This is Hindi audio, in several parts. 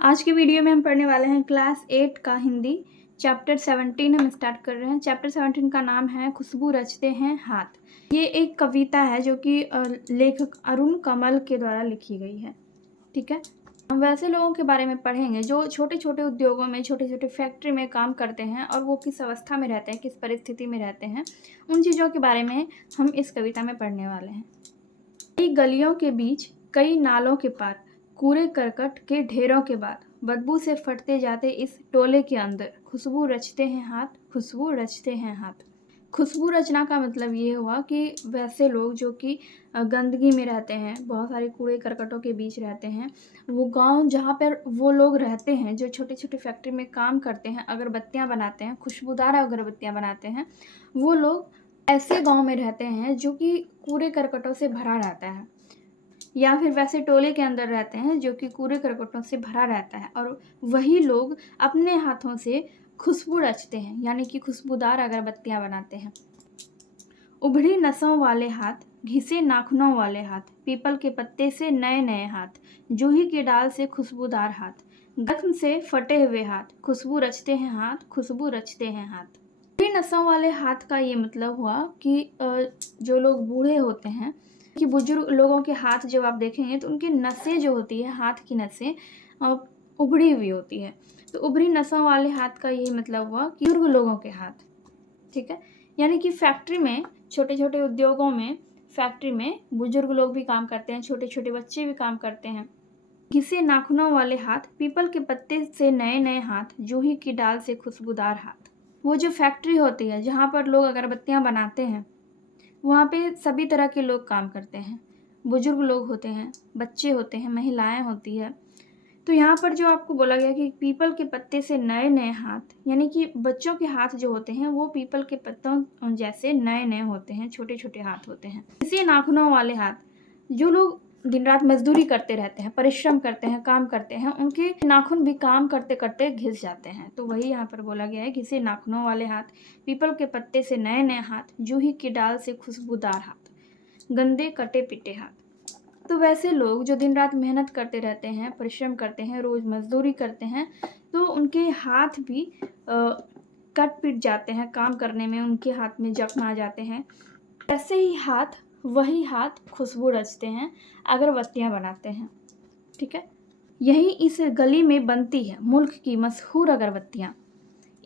आज के वीडियो में हम पढ़ने वाले हैं क्लास 8 का हिंदी चैप्टर 17 हम स्टार्ट कर रहे हैं। चैप्टर 17 का नाम है खुशबू रचते हैं हाथ। ये एक कविता है जो कि लेखक अरुण कमल के द्वारा लिखी गई है। ठीक है, हम वैसे लोगों के बारे में पढ़ेंगे जो छोटे छोटे उद्योगों में, छोटे छोटे फैक्ट्री में काम करते हैं और वो किस अवस्था में रहते हैं, किस परिस्थिति में रहते हैं, उन चीज़ों के बारे में हम इस कविता में पढ़ने वाले हैं। कई गलियों के बीच, कई नालों के पार, कूड़े करकट के ढेरों के बाद, बदबू से फटते जाते इस टोले के अंदर, खुशबू रचते हैं हाथ, खुशबू रचते हैं हाथ। खुशबू रचना का मतलब ये हुआ कि वैसे लोग जो कि गंदगी में रहते हैं, बहुत सारे कूड़े करकटों के बीच रहते हैं, वो गांव जहाँ पर वो लोग रहते हैं, जो छोटे छोटे फैक्ट्री में काम करते हैं, अगरबत्तियाँ बनाते हैं, खुशबूदार अगरबत्तियाँ बनाते हैं, वो लोग ऐसे गांव में रहते हैं जो कि कूड़े करकटों से भरा रहता है, या फिर वैसे टोले के अंदर रहते हैं जो कि कूड़े करकटों से भरा रहता है, और वही लोग अपने हाथों से खुशबू रचते हैं, यानी कि खुशबूदार अगरबत्तियां बनाते हैं। उभरी नसों वाले हाथ, घिसे नाखूनों वाले हाथ, पीपल के पत्ते से नए नए हाथ, जूही के डाल से खुशबूदार हाथ, जख्म से फटे हुए हाथ, खुशबू रचते हैं हाथ, खुशबू रचते हैं हाथ। उभरी नसों वाले हाथ का ये मतलब हुआ कि जो लोग बूढ़े होते हैं, कि बुजुर्ग लोगों के हाथ जब आप देखेंगे तो उनकी नसें जो होती है, हाथ की नसें उभड़ी हुई होती है। तो उभरी नसों वाले हाथ का यही मतलब हुआ कि बुजुर्ग लोगों के हाथ। ठीक है, यानी कि फैक्ट्री में, छोटे छोटे उद्योगों में, फैक्ट्री में बुजुर्ग लोग भी काम करते हैं, छोटे छोटे बच्चे भी काम करते हैं। घिसे नाखूनों वाले हाथ, पीपल के पत्ते से नए नए हाथ, जूही की डाल से खुशबूदार हाथ। वो जो फैक्ट्री होती है जहाँ पर लोग अगरबत्तियाँ बनाते हैं, वहाँ पे सभी तरह के लोग काम करते हैं। बुजुर्ग लोग होते हैं, बच्चे होते हैं, महिलाएं होती है। तो यहाँ पर जो आपको बोला गया कि पीपल के पत्ते से नए नए हाथ, यानी कि बच्चों के हाथ जो होते हैं वो पीपल के पत्तों जैसे नए नए होते हैं, छोटे छोटे हाथ होते हैं। इसी नाखूनों वाले हाथ, जो लोग दिन रात मजदूरी करते रहते हैं, परिश्रम करते हैं, काम करते हैं, उनके नाखून भी काम करते करते घिस जाते हैं। तो वही यहाँ पर बोला गया है, घिसे नाखूनों वाले हाथ, पीपल के पत्ते से नए नए हाथ, जूही की डाल से खुशबूदार हाथ, गंदे कटे पिटे हाथ। तो वैसे लोग जो दिन रात मेहनत करते रहते हैं, परिश्रम करते हैं, रोज मजदूरी करते हैं, तो उनके हाथ भी कट पिट जाते हैं काम करने में, उनके हाथ में जख्म आ जाते हैं। ऐसे ही हाथ, वही हाथ खुशबू रचते हैं, अगरबत्तियां बनाते हैं। ठीक है, यही इस गली में बनती है मुल्क की मशहूर अगरबत्तियां।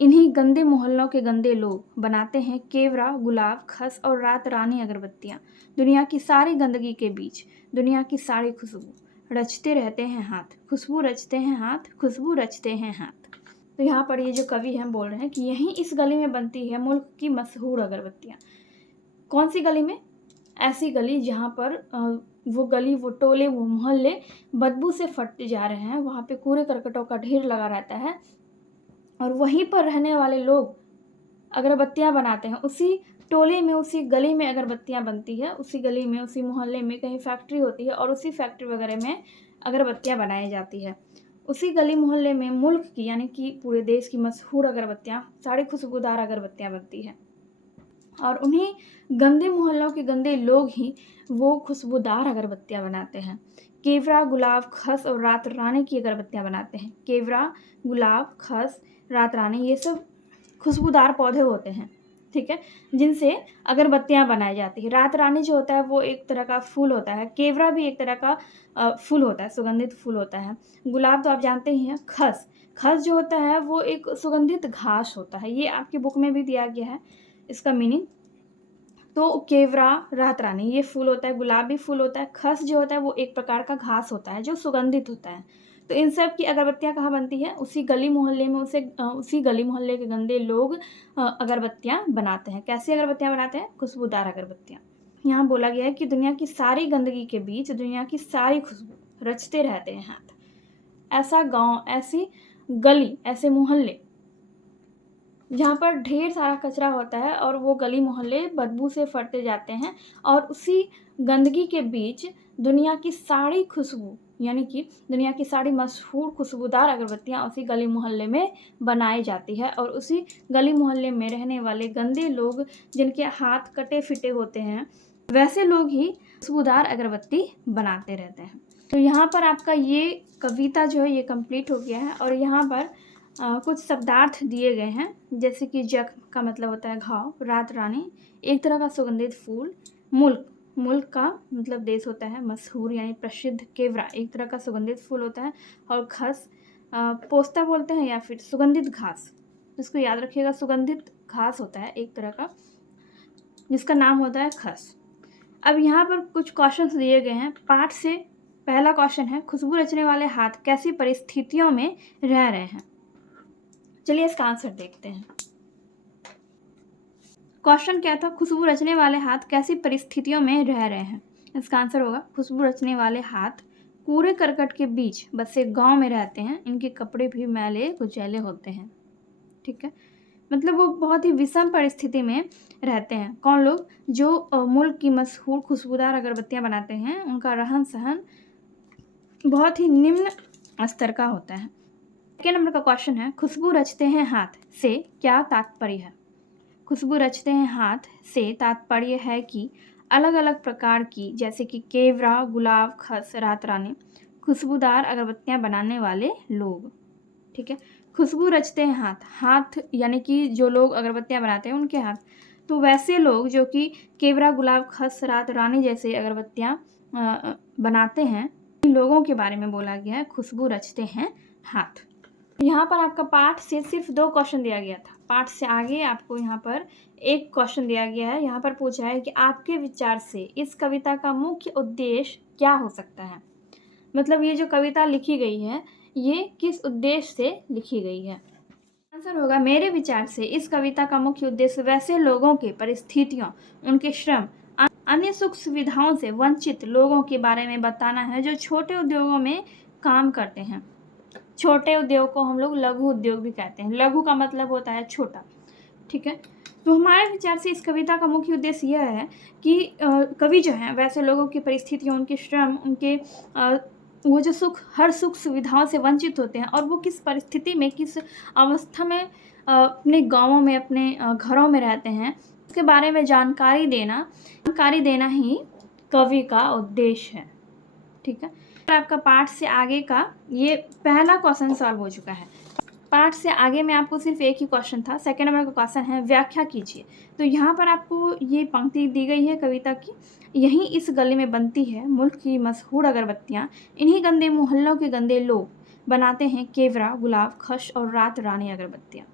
इन्हीं गंदे मोहल्लों के गंदे लोग बनाते हैं केवड़ा, गुलाब, खस और रात रानी अगरबत्तियां। दुनिया की सारी गंदगी के बीच, दुनिया की सारी खुशबू रचते रहते हैं हाथ, खुशबू रचते हैं हाथ, खुशबू रचते हैं हाथ। तो यहाँ पर ये जो कवि हैं बोल रहे हैं कि यहीं इस गली में बनती है मुल्क की मशहूर अगरबत्तियां। कौन सी गली में? ऐसी गली जहाँ पर वो गली, वो टोले, वो मोहल्ले बदबू से फटते जा रहे हैं, वहाँ पे कूड़े करकटों का ढेर लगा रहता है, और वहीं पर रहने वाले लोग अगरबत्तियां बनाते हैं। उसी टोले में, उसी गली में अगरबत्तियां बनती है, उसी गली में, उसी मोहल्ले में कहीं फैक्ट्री होती है और उसी फैक्ट्री वगैरह में अगरबत्तियां बनाई जाती है। उसी गली मोहल्ले में मुल्क की, यानी कि पूरे देश की मशहूर अगरबत्तियां, सारी खुशबूदार अगरबत्तियां बनती है, और उन्हीं गंदे मोहल्लों के गंदे लोग ही वो खुशबूदार अगरबत्तियां बनाते हैं। केवड़ा, गुलाब, खस और रात रानी की अगरबत्तियां बनाते हैं। केवड़ा, गुलाब, खस, रात रानी, ये सब खुशबूदार पौधे होते हैं, ठीक है, जिनसे अगरबत्तियां बनाई जाती है। रात रानी जो होता है वो एक तरह का फूल होता है। केवड़ा भी एक तरह का फूल होता है, सुगंधित फूल होता है। गुलाब तो आप जानते ही हैं। खस, खस जो होता है वो एक सुगंधित घास होता है। ये आपकी बुक में भी दिया गया है इसका मीनिंग। तो केवड़ा, रात रानी ये फूल होता है, गुलाब भी फूल होता है, खस जो होता है वो एक प्रकार का घास होता है जो सुगंधित होता है। तो इन सब की अगरबत्तियां कहाँ बनती है? उसी गली मोहल्ले में, उसी गली मोहल्ले के गंदे लोग अगरबत्तियां बनाते हैं। कैसी अगरबत्तियां बनाते हैं? खुशबूदार अगरबत्तियां। यहाँ बोला गया है कि दुनिया की सारी गंदगी के बीच, दुनिया की सारी खुशबू रचते रहते हैं हाथ। ऐसा गाँव, ऐसी गली, ऐसे मोहल्ले जहाँ पर ढेर सारा कचरा होता है और वो गली मोहल्ले बदबू से फटते जाते हैं, और उसी गंदगी के बीच दुनिया की सारी खुशबू, यानी कि दुनिया की सारी मशहूर खुशबूदार अगरबत्तियाँ उसी गली मोहल्ले में बनाई जाती है, और उसी गली मोहल्ले में रहने वाले गंदे लोग, जिनके हाथ कटे फिटे होते हैं, वैसे लोग ही खुशबूदार अगरबत्ती बनाते रहते हैं। तो यहाँ पर आपका ये कविता जो है ये कंप्लीट हो गया है। और यहाँ पर कुछ शब्दार्थ दिए गए हैं, जैसे कि जख्म का मतलब होता है घाव, रात रानी एक तरह का सुगंधित फूल, मुल्क, मुल्क का मतलब देश होता है, मशहूर यानी प्रसिद्ध, केवड़ा एक तरह का सुगंधित फूल होता है, और खस पोस्ता बोलते हैं या फिर सुगंधित घास, इसको याद रखिएगा, सुगंधित घास होता है एक तरह का जिसका नाम होता है खस। अब यहाँ पर कुछ क्वेश्चंस दिए गए हैं पाठ से। पहला क्वेश्चन है, खुशबू रचने वाले हाथ कैसी परिस्थितियों में रह रहे हैं। चलिए इसका आंसर देखते हैं। क्वेश्चन क्या था, खुशबू रचने वाले हाथ कैसी परिस्थितियों में रह रहे हैं। इसका आंसर होगा, खुशबू रचने वाले हाथ कूड़े करकट के बीच बसे गांव में रहते हैं, इनके कपड़े भी मैले कुचैले होते हैं। ठीक है, मतलब वो बहुत ही विषम परिस्थिति में रहते हैं। कौन लोग? जो मुल्क की मशहूर खुशबूदार अगरबत्तियां बनाते हैं, उनका रहन सहन बहुत ही निम्न स्तर का होता है। सेकेंड नंबर का क्वेश्चन है, खुशबू रचते हैं हाथ से क्या तात्पर्य है। खुशबू रचते हैं हाथ से तात्पर्य है कि अलग अलग प्रकार की, जैसे कि केवड़ा, गुलाब, खस, रात रानी, खुशबूदार अगरबत्तियां बनाने वाले लोग। ठीक है, खुशबू रचते हैं हाथ, हाथ यानी कि जो लोग अगरबत्तियां बनाते हैं उनके हाथ। तो वैसे लोग जो कि केवड़ा, गुलाब, खस, रात रानी जैसे अगरबत्तियां बनाते हैं, इन लोगों के बारे में बोला गया है, खुशबू रचते हैं हाथ। यहाँ पर आपका पाठ से सिर्फ 2 क्वेश्चन दिया गया था। पाठ से आगे आपको यहाँ पर एक क्वेश्चन दिया गया है। यहाँ पर पूछा है कि आपके विचार से इस कविता का मुख्य उद्देश्य क्या हो सकता है। मतलब ये जो कविता लिखी गई है ये किस उद्देश्य से लिखी गई है। आंसर होगा, मेरे विचार से इस कविता का मुख्य उद्देश्य वैसे लोगों के परिस्थितियों, उनके श्रम, अन्य सुख सुविधाओं से वंचित लोगों के बारे में बताना है जो छोटे उद्योगों में काम करते हैं। छोटे उद्योग को हम लोग लघु उद्योग भी कहते हैं। लघु का मतलब होता है छोटा। ठीक है, तो हमारे विचार से इस कविता का मुख्य उद्देश्य यह है कि कवि जो हैं वैसे लोगों की परिस्थितियों, उनके श्रम, उनके वो जो हर सुख सुविधाओं से वंचित होते हैं और वो किस परिस्थिति में, किस अवस्था में अपने गाँवों में, अपने घरों में रहते हैं, उसके बारे में जानकारी देना ही कवि का उद्देश्य है। ठीक है, आपका पाठ से आगे का ये पहला क्वेश्चन सॉल्व हो चुका है। पाठ से आगे में आपको सिर्फ एक ही क्वेश्चन था। सेकेंड नंबर का क्वेश्चन है, व्याख्या कीजिए। तो यहाँ पर आपको ये पंक्ति दी गई है कविता की, यहीं इस गली में बनती है मुल्क की मशहूर अगरबत्तियाँ, इन्हीं गंदे मोहल्लों के गंदे लोग बनाते हैं केवड़ा, गुलाब, खश और रात रानी अगरबत्तियाँ।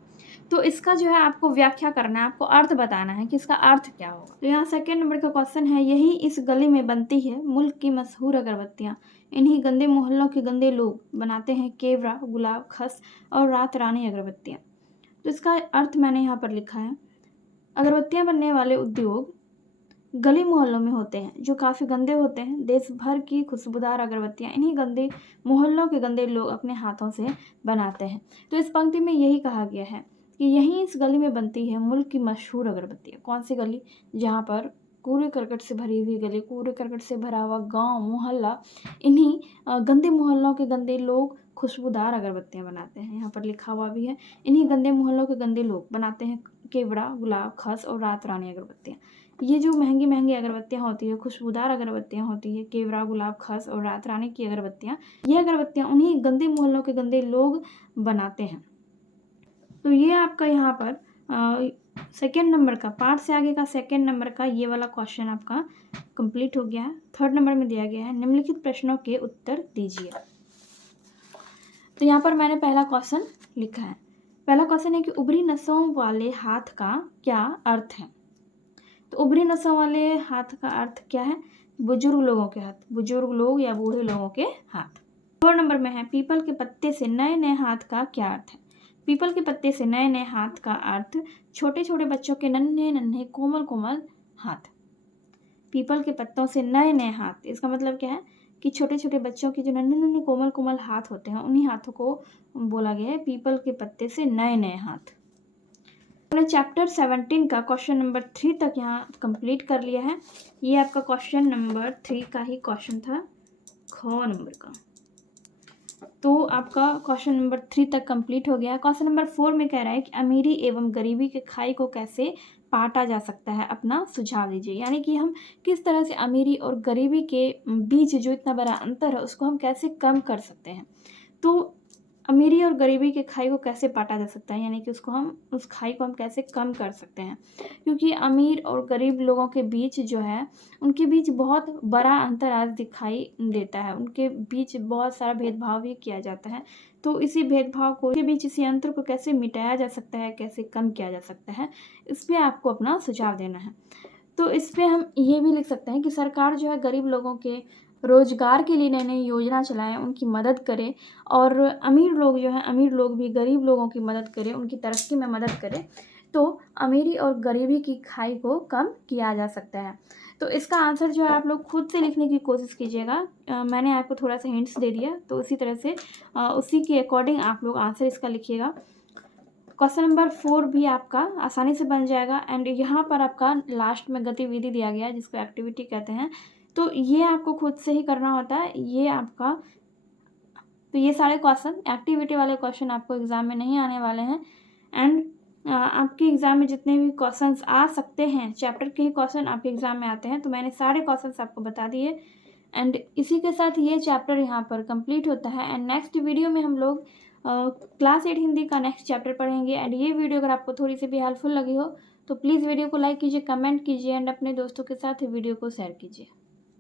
तो इसका जो है आपको व्याख्या करना है, आपको अर्थ बताना है कि इसका अर्थ क्या होगा। तो यहाँ सेकेंड नंबर का क्वेश्चन है, यही इस गली में बनती है मुल्क की मशहूर अगरबत्तियाँ, इन्हीं गंदे मोहल्लों के गंदे लोग बनाते हैं केवड़ा, गुलाब, खस और रात रानी अगरबत्तियाँ। तो इसका अर्थ मैंने यहाँ पर लिखा है, अगरबत्तियाँ बनने वाले उद्योग गली मोहल्लों में होते हैं जो काफ़ी गंदे होते हैं। देश भर की खुशबूदार अगरबत्तियाँ इन्हीं गंदे मोहल्लों के गंदे लोग अपने हाथों से बनाते हैं। तो इस पंक्ति में यही कहा गया है कि यहीं इस गली में बनती है मुल्क की मशहूर अगरबत्तियाँ। कौन सी गली? जहाँ पर कूड़े करकट से भरी हुई गली, कूड़े करकट से भरा हुआ गांव, मोहल्ला, इन्हीं गंदे मोहल्लों के गंदे लोग खुशबूदार अगरबत्तियाँ बनाते हैं। यहाँ पर लिखा हुआ भी है, इन्हीं गंदे मोहल्लों के गंदे लोग बनाते हैं केवड़ा, गुलाब, खस और रात रानी अगरबत्तियाँ। ये जो महंगी महंगी अगरबत्तियाँ होती है, खुशबूदार अगरबत्तियाँ होती है, केवड़ा, गुलाब, खस और रात रानी की अगरबत्तियाँ, ये अगरबत्तियाँ उन्हीं गंदे मोहल्लों के गंदे लोग बनाते हैं। तो ये आपका यहाँ पर सेकेंड नंबर का, पाठ से आगे का सेकेंड नंबर का ये वाला क्वेश्चन आपका कंप्लीट हो गया है। थर्ड नंबर में दिया गया है, निम्नलिखित प्रश्नों के उत्तर दीजिए। तो यहाँ पर मैंने पहला क्वेश्चन लिखा है। पहला क्वेश्चन है कि उभरी नसों वाले हाथ का क्या अर्थ है। तो उभरी नसों वाले हाथ का अर्थ क्या है? बुजुर्ग लोगों के हाथ, बुजुर्ग लोग या बूढ़े लोगों के हाथ। 4 नंबर में है, पीपल के पत्ते से नए नए हाथ का क्या अर्थ है। पीपल के पत्ते से नए नए हाथ का अर्थ छोटे छोटे बच्चों के नन्हे नन्हे कोमल कोमल हाथ। पीपल के पत्तों से नए नए हाथ, इसका मतलब क्या है कि छोटे छोटे बच्चों के जो नन्हे नन्हे कोमल कोमल हाथ होते हैं, उन्हीं हाथों को बोला गया है पीपल के पत्ते से नए नए हाथ। हमने चैप्टर 17 का क्वेश्चन नंबर 3 तक यहाँ कंप्लीट कर लिया है। ये आपका क्वेश्चन नंबर 3 का ही क्वेश्चन था, ख नंबर का। तो आपका क्वेश्चन नंबर 3 तक कंप्लीट हो गया। क्वेश्चन नंबर 4 में कह रहा है कि अमीरी एवं गरीबी के खाई को कैसे बाँटा जा सकता है, अपना सुझाव दीजिए। यानी कि हम किस तरह से अमीरी और गरीबी के बीच जो इतना बड़ा अंतर है उसको हम कैसे कम कर सकते हैं। तो अमीरी और गरीबी की खाई को कैसे पाटा जा सकता है, यानी कि उस खाई को हम कैसे कम कर सकते हैं। क्योंकि अमीर और गरीब लोगों के बीच जो है, उनके बीच बहुत बड़ा अंतर आज दिखाई देता है। उनके बीच बहुत सारा भेदभाव भी किया जाता है। तो इसी भेदभाव को के बीच इसी अंतर को कैसे मिटाया जा सकता है, कैसे कम किया जा सकता है, इस पे आपको अपना सुझाव देना है। तो इस पे हम ये भी लिख सकते हैं कि सरकार जो है गरीब लोगों के रोज़गार के लिए नई-नई योजना चलाएँ, उनकी मदद करे और अमीर लोग जो हैं, अमीर लोग भी गरीब लोगों की मदद करें, उनकी तरक्की में मदद करें, तो अमीरी और गरीबी की खाई को कम किया जा सकता है। तो इसका आंसर जो है आप लोग खुद से लिखने की कोशिश कीजिएगा। मैंने आपको थोड़ा-सा हिंट्स दे दिया, तो उसी तरह से उसी के अकॉर्डिंग आप लोग आंसर इसका लिखिएगा। क्वेश्चन नंबर 4 भी आपका आसानी से बन जाएगा एंड यहाँ पर आपका लास्ट में गतिविधि दिया गया है जिसको एक्टिविटी कहते हैं। तो ये आपको खुद से ही करना होता है। तो ये सारे क्वेश्चन एक्टिविटी वाले क्वेश्चन आपको एग्ज़ाम में नहीं आने वाले हैं एंड आपके एग्ज़ाम में जितने भी क्वेश्चंस आ सकते हैं, चैप्टर के ही क्वेश्चन आपके एग्ज़ाम में आते हैं। तो मैंने सारे क्वेश्चंस आपको बता दिए एंड इसी के साथ ये चैप्टर यहाँ पर कंप्लीट होता है एंड नेक्स्ट वीडियो में हम लोग क्लास 8 हिंदी का नेक्स्ट चैप्टर पढ़ेंगे एंड ये वीडियो अगर आपको थोड़ी सी भी हेल्पफुल लगी हो तो प्लीज़ वीडियो को लाइक कीजिए, कमेंट कीजिए एंड अपने दोस्तों के साथ वीडियो को शेयर कीजिए।